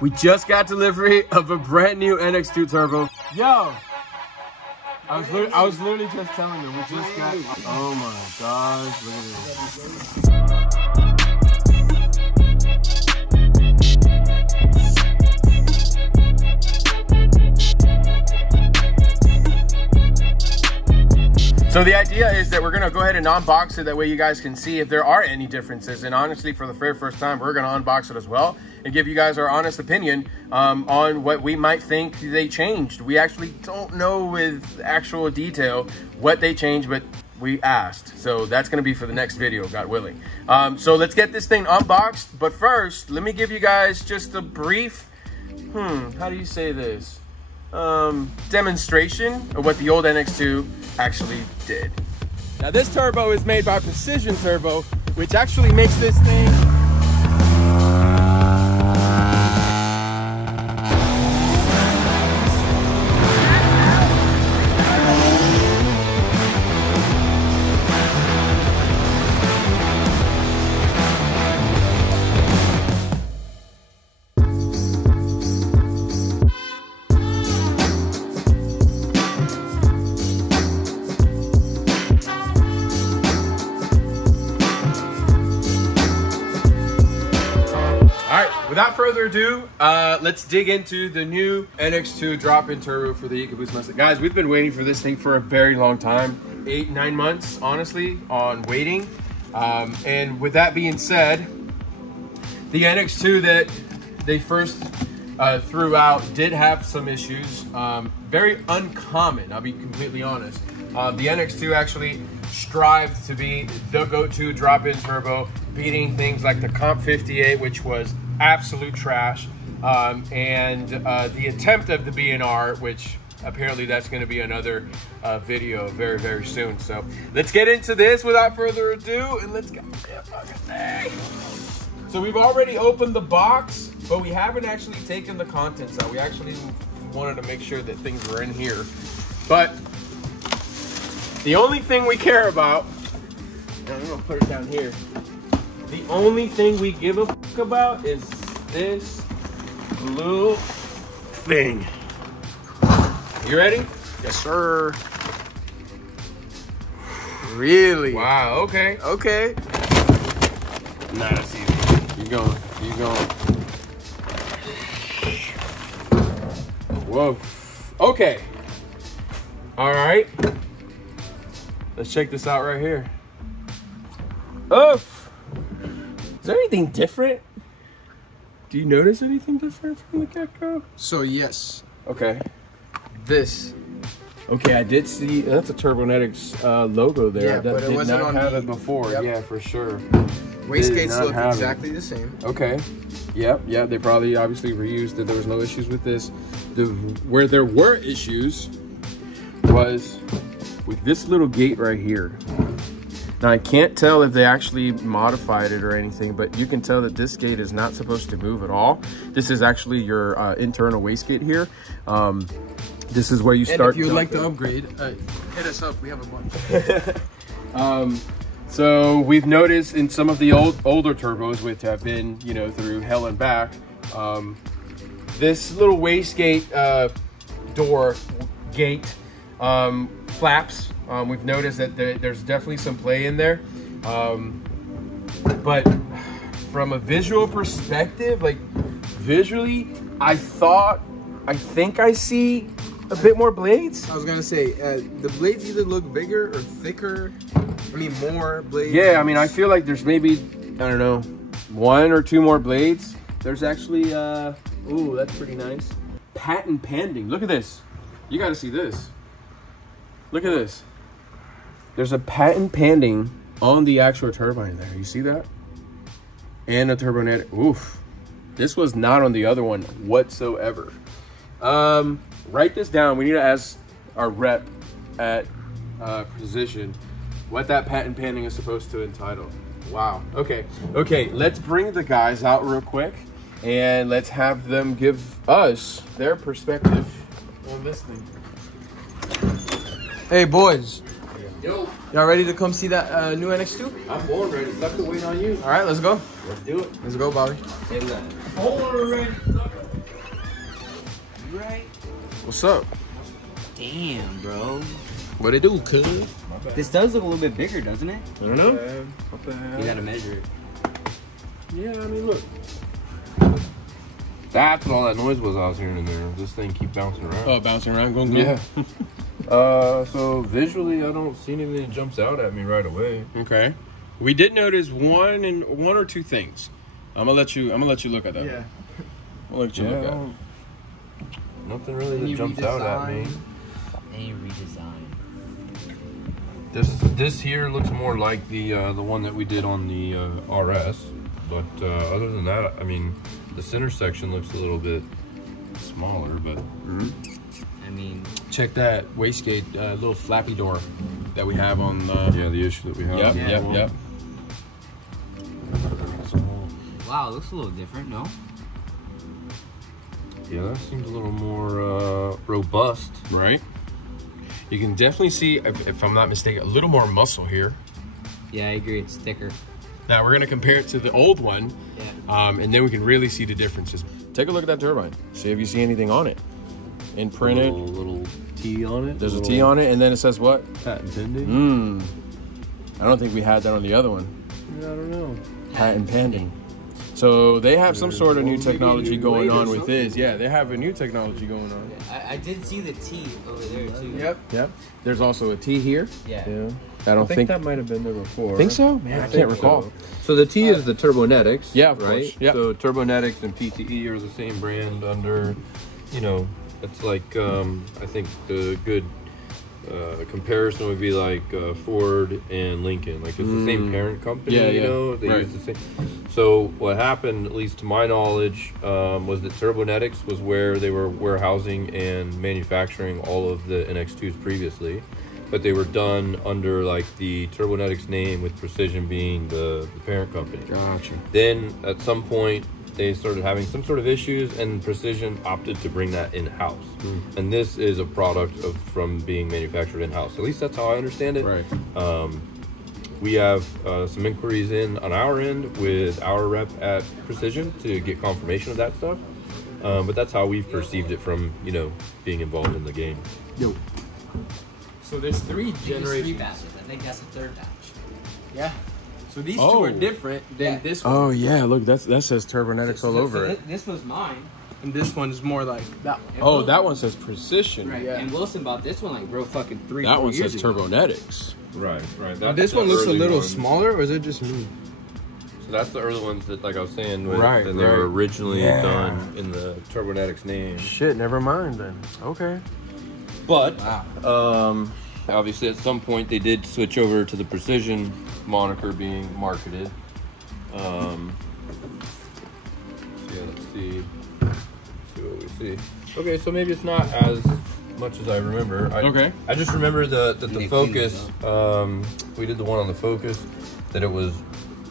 We just got delivery of a brand new NX2 Turbo. Yo! I was literally just telling them, we just got, oh my gosh, look at this. So the idea is that we're gonna go ahead and unbox it, that way you guys can see if there are any differences. And honestly, for the very first time, we're gonna unbox it as well and give you guys our honest opinion on what we might think they changed. We actually don't know with actual detail what they changed, but we asked. So that's gonna be for the next video, God willing. So let's get this thing unboxed. But first, let me give you guys just a brief, how do you say this? Demonstration of what the old NX2 actually did. Now this turbo is made by Precision Turbo, which actually makes this thing Without further ado, let's dig into the new NX2 drop-in turbo for the EcoBoost Mustang. Guys, we've been waiting for this thing for a very long time. 8-9 months, honestly, on waiting. And with that being said, the NX2 that they first threw out did have some issues. Very uncommon, I'll be completely honest. The NX2 actually strived to be the go-to drop-in turbo, beating things like the Comp 58, which was absolute trash, and the attempt of the BNR, which apparently that's going to be another video very, very soon. So let's get into this without further ado, and let's get the thing. So we've already opened the box, but we haven't actually taken the contents out. We actually wanted to make sure that things were in here. But the only thing we care about, and I'm going to put it down here, the only thing we give a fuck about is this blue thing. You ready? Yes, sir. Really? Wow, okay. Okay. Nah, that's easy. Keep going, keep going. Whoa. Okay. All right. Let's check this out right here. Oof. Is there anything different? Do you notice anything different from the get-go? So yes. Okay. This. Okay, I did see that's a Turbo NX logo there. Yeah, that but it did wasn't not on have the- it before. Yep. Yeah, for sure. Wastegates look exactly the same. Okay. Yep. Yeah. They probably obviously reused it. There was no issues with this. Where there were issues was with this little gate right here. Now I can't tell if they actually modified it or anything, but you can tell that this gate is not supposed to move at all. This is actually your internal wastegate here. This is where you start. And if you would like to upgrade, hit us up. We have a bunch. So we've noticed in some of the older turbos, which have been, you know, through hell and back, this little wastegate door gate flaps. We've noticed that there's definitely some play in there, but from a visual perspective, like visually, I think I see a bit more blades. I was gonna say the blades either look bigger or thicker. I mean, more blades. Yeah, I mean, I feel like there's maybe, I don't know, 1 or 2 more blades. There's actually, ooh, that's pretty nice. Patent pending. Look at this. You got to see this. Look at this. There's a patent pending on the actual turbine there. You see that? And a turbo net. Oof. This was not on the other one whatsoever. Write this down. We need to ask our rep at Precision what that patent pending is supposed to entitle. Wow. Okay. Okay. Let's bring the guys out real quick and let's have them give us their perspective on this thing. Hey boys. Yo. Y'all ready to come see that new NX2? I'm born ready. Stuck to wait on you. All right, let's go. Let's do it. Let's go, Bobby. Say that. Born ready. Right? What's up? Damn, bro. What it do, cuz? This does look a little bit bigger, doesn't it? I don't know. What the hell? You gotta measure it. Yeah, I mean, look. That's what all that noise was I was hearing in there. This thing keep bouncing around. Oh, bouncing around, going. Yeah. So visually, I don't see anything that jumps out at me right away. Okay. We did notice one or two things. I'm gonna let you look at that. Yeah. I'll let you look at it. Nothing really that Any jumps out at me. Any redesign. This here looks more like the one that we did on the RS, but other than that, I mean, the center section looks a little bit smaller, but I mean, check that wastegate little flappy door that we have on. yeah, the issue that we have. Yep. wow, it looks a little different, no? Yeah, that seems a little more robust. Right. You can definitely see, if I'm not mistaken, a little more muscle here. Yeah, I agree. It's thicker. Now we're gonna compare it to the old one, Yeah. and then we can really see the differences. Take a look at that turbine. See if you see anything on it. Imprinted. Little T on it. There's a T on it, and then it says what? Patent pending. I don't think we had that on the other one. Yeah, I don't know. Patent pending. So they have some sort of new technology going on with this. Yeah, they have a new technology going on. I did see the T over there, too. Yep. There's also a T here. Yeah. I don't think that might have been there before. Think so? Man, I can't recall. So the T is the Turbonetics. Yeah, of right. course. Yep. So Turbonetics and PTE are the same brand under, you know, it's like I think the good comparison would be like Ford and Lincoln. Like it's the same parent company. Yeah, you yeah. know, they Right. use the same. So what happened, at least to my knowledge, was that Turbonetics was where they were warehousing and manufacturing all of the NX2s previously. But they were done under like the Turbonetics name, with Precision being the parent company. Gotcha. Then at some point they started having some sort of issues, and Precision opted to bring that in-house. And this is a product from being manufactured in-house. At least that's how I understand it. Right. We have some inquiries in on our end with our rep at Precision to get confirmation of that stuff. But that's how we've perceived it from, you know, being involved in the game. So there's three Three generations. batches. I think that's the third batch. Yeah. So these two Oh. are different than Yeah. this one. Oh yeah, look, that says Turbonetics all over it. This was mine. And this one's more like that one. Oh, that one says Precision. Right. Yeah. And Wilson bought this one like, bro, fucking 3 That 4 one years says ago. Turbonetics. Right. This one looks a little smaller, or is it just me? So that's the early ones that, like I was saying, Right, and they were right. originally Yeah. done in the Turbonetics name. Shit, never mind then. Okay. But obviously, at some point, they did switch over to the Precision moniker being marketed. Yeah, let's see what we see. Okay, so maybe it's not as much as I remember. I just remember that the Nick Focus. We did the one on the Focus. That it was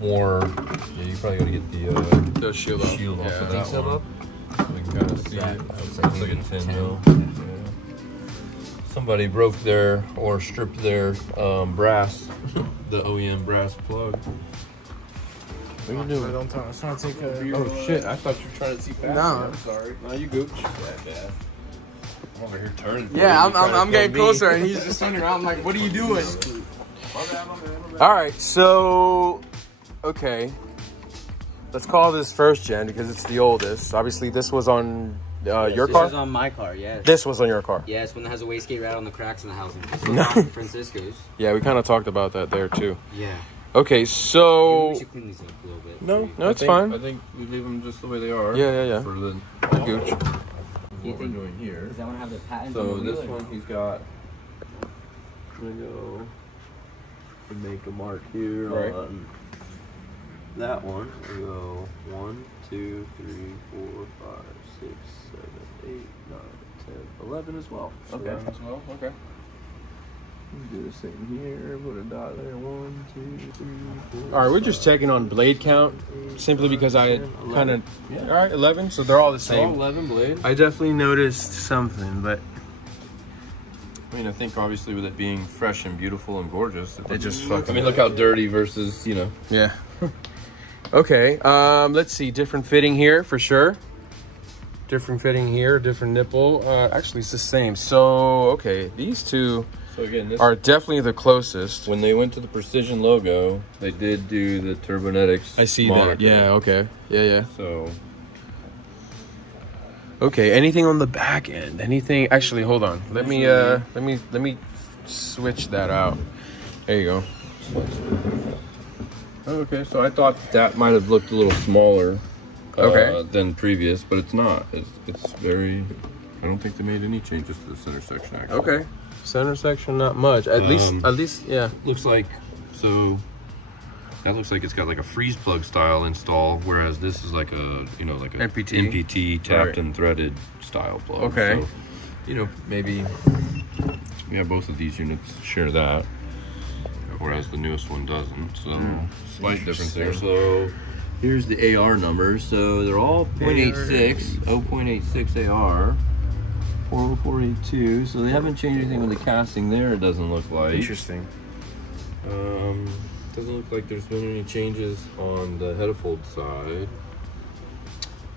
more. Yeah, you probably got to get the shield off. shield off Yeah, of that that one. up. So we can kind of see it. It's like a 10 mil. Somebody broke their or stripped their brass, the OEM brass plug. What are you doing? Don't tell. I was trying to take a. Oh shit! I thought you were trying to see past No. me. I'm sorry. No, you gooch. Yeah. I'm over here turning. Yeah, I'm getting closer, and he's just turning around. I'm like, what are you doing? All right, so okay, let's call this first gen because it's the oldest. Obviously, this was on your This car. is on my car, yeah. This was on your car. Yeah, it's one that has a wastegate right on the cracks in the housing. This was on Francisco's. Yeah, we kind of talked about that there too. Yeah. Okay, Maybe so we should clean these up a little bit. No, it's fine. I think we leave them just the way they are. Yeah. For the Gooch. what we're doing here. Does that one have the patent? So on the this wheel or one, no? he's got. I'm gonna go and make a mark here Right. on that one. We'll go 1, 2, 3, 4, 5, 6, 7, 8, 9, 10, 11 as well. Okay. So As well. Okay. do the same here. Put a dot there. 1, 2, 3, 4. All right, we're just checking on blade count, simply because I kind of. All right, 11. So they're all the All same. 11 blades. I definitely noticed something, but I mean, I think obviously with it being fresh and beautiful and gorgeous, it just fucking. I mean, look how dirty versus, you know. Yeah. Okay. Let's see. Different fitting here for sure. Different fitting here, different nipple. Actually, it's the same. So, okay, these two So again, this are definitely the closest. when they went to the Precision logo, they did do the Turbo NX. I see moniker. that. Yeah, okay. Yeah. So Okay, anything on the back end? Anything? Actually, hold on. Let me switch that out. There you go. okay, so I thought that might have looked a little smaller. Okay. Than previous, but it's not. It's very. I don't think they made any changes to the center section actually. Okay. Center section, not much. At least, yeah. Looks like so. That looks like it's got like a freeze plug style install, whereas this is like a like a MPT tapped Right. and threaded style plug. Okay. So, maybe yeah, both of these units share that, whereas the newest one doesn't. So slight difference there. So here's the AR numbers. So they're all 0.86, 0.86 AR. 40482, so they haven't changed anything with the casting there, it doesn't look like. Interesting. Doesn't look like there's been any changes on the head-fold side.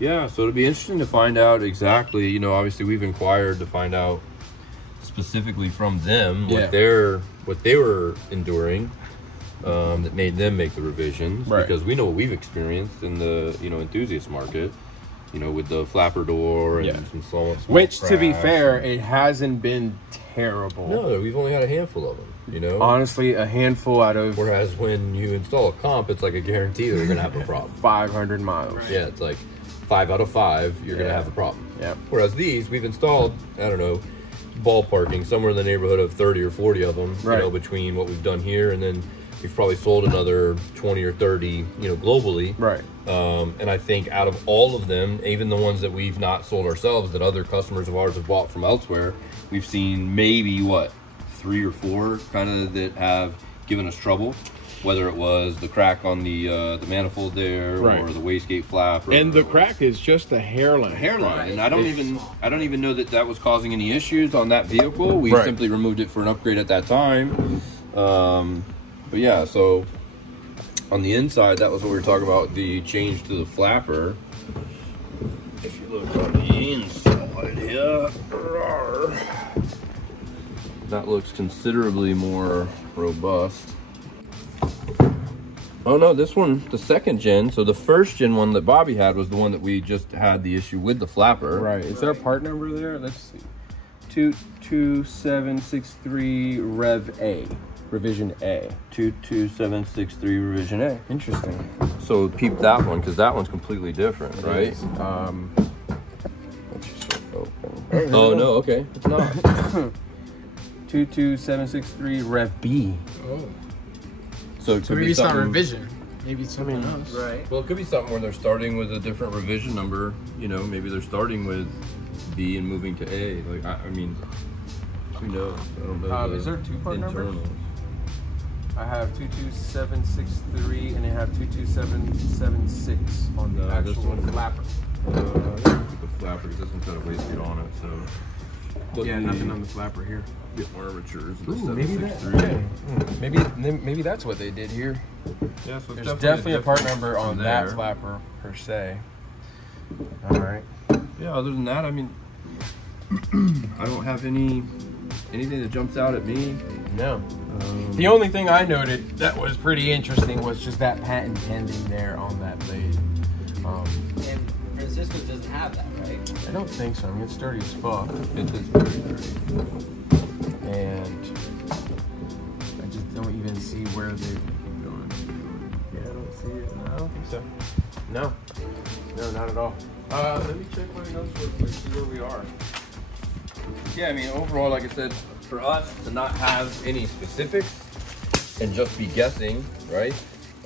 Yeah, so it'll be interesting to find out exactly, obviously we've inquired to find out specifically from them what they were enduring that made them make the revisions. Right. Because we know what we've experienced in the, enthusiast market. With the flapper door and some small Which, to be cracks. fair, it hasn't been terrible. No, we've only had a handful of them, Honestly, a handful out of Whereas when you install a comp, it's like a guarantee that you're going to have a problem. 500 miles. Right. Yeah, it's like 5 out of 5, you're going to have a problem. Yeah. Whereas these, we've installed, I don't know, ballparking, somewhere in the neighborhood of 30 or 40 of them, Right. between what we've done here and then we've probably sold another 20 or 30, globally. Right. And I think out of all of them, even the ones that we've not sold ourselves, that other customers of ours have bought from elsewhere, we've seen maybe, 3 or 4 kind of that have given us trouble. Whether it was the crack on the manifold there, Right. or the wastegate flap, And the crack is just the hairline. hairline, and I don't even know that was causing any issues on that vehicle. We Right. simply removed it for an upgrade at that time. But yeah, so on the inside, that was what we were talking about, the change to the flapper. If you look on the inside here, that looks considerably more robust. Oh no, this one, the second gen, so the first gen one that Bobby had was the one that we just had the issue with the flapper. Right. Is there a part number there? Let's see. 22763 Rev A. Revision A. 22763 revision A. Interesting. So keep that one, because that one's completely different, right? Let's just open. Oh no, okay, it's not. 22763 Rev B. Oh. So it So could maybe be it's not something. revision. Maybe it's something else. Right. Well, it could be something where they're starting with a different revision number. Maybe they're starting with B and moving to A. Like I mean, who knows? I don't know. Is there 2 part numbers? internals. I have 22763 and I have 22776 on the No, this actual one- flapper. The flapper, because this one's got a wastegate on it, so. But Yeah, the- nothing on the flapper here. The armatures. Ooh, maybe that. 763. Maybe that's what they did here. Yeah, so it's There's definitely a part difference number on from that there. flapper per se. All right. Yeah, other than that, I mean, I don't have anything that jumps out at me. No. The only thing I noted that was pretty interesting was just that patent pending there on that blade. And Francisco's doesn't have that, right? I don't think so. I mean, it's dirty as fuck. It is very dirty. And I just don't even see where they're going. Yeah, I don't see it. No, I don't think so. No. No, not at all. Let me check my notes real quick, see where we are. Yeah, I mean, overall, like I said, for us to not have any specifics and just be guessing, right?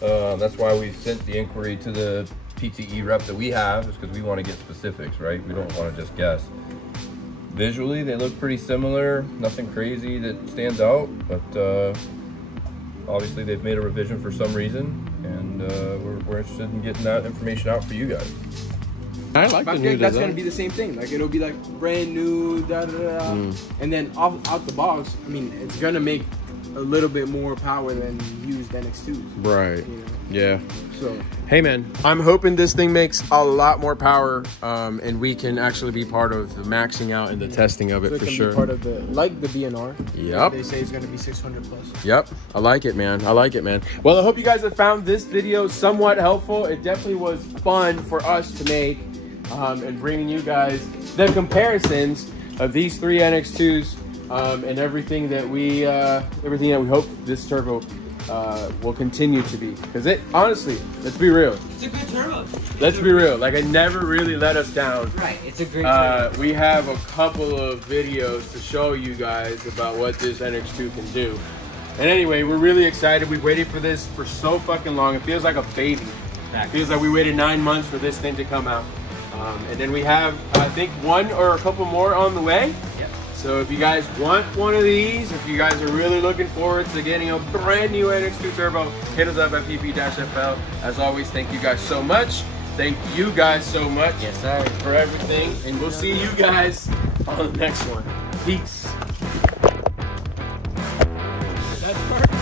That's why we sent the inquiry to the PTE rep that we have, is because we want to get specifics, right? We don't want to just guess. Visually, they look pretty similar. Nothing crazy that stands out, but obviously they've made a revision for some reason, and we're interested in getting that information out for you guys. I like I think that's gonna be the same thing. Like it'll be like brand new, da da da, and then out the box. I mean, it's gonna make a little bit more power than used NX2s. Right. You know? Yeah. So Hey man, I'm hoping this thing makes a lot more power, and we can actually be part of the maxing out and the testing of it so it for can sure. be part of the the BNR. Yep. They say it's gonna be 600 plus. Yep, I like it, man. I like it, man. Well, I hope you guys have found this video somewhat helpful. It definitely was fun for us to make, and bringing you guys the comparisons of these three NX2s, and everything that we hope this turbo will continue to be. Because it, honestly, let's be real. It's a good turbo. Let's be real. Like, it never really let us down. Right, it's a great turbo. We have a couple of videos to show you guys about what this NX2 can do. And anyway, we're really excited. We've waited for this for so fucking long. It feels like a baby. It feels like we waited 9 months for this thing to come out. And then we have, I think, one or a couple more on the way. Yep. So if you guys want one of these, if you guys are really looking forward to getting a brand new NX2 Turbo, hit us up at PP-FL. As always, thank you guys so much. Thank you guys so much Yes, sir. for everything. And we'll see you guys on the next one. Peace. That's perfect.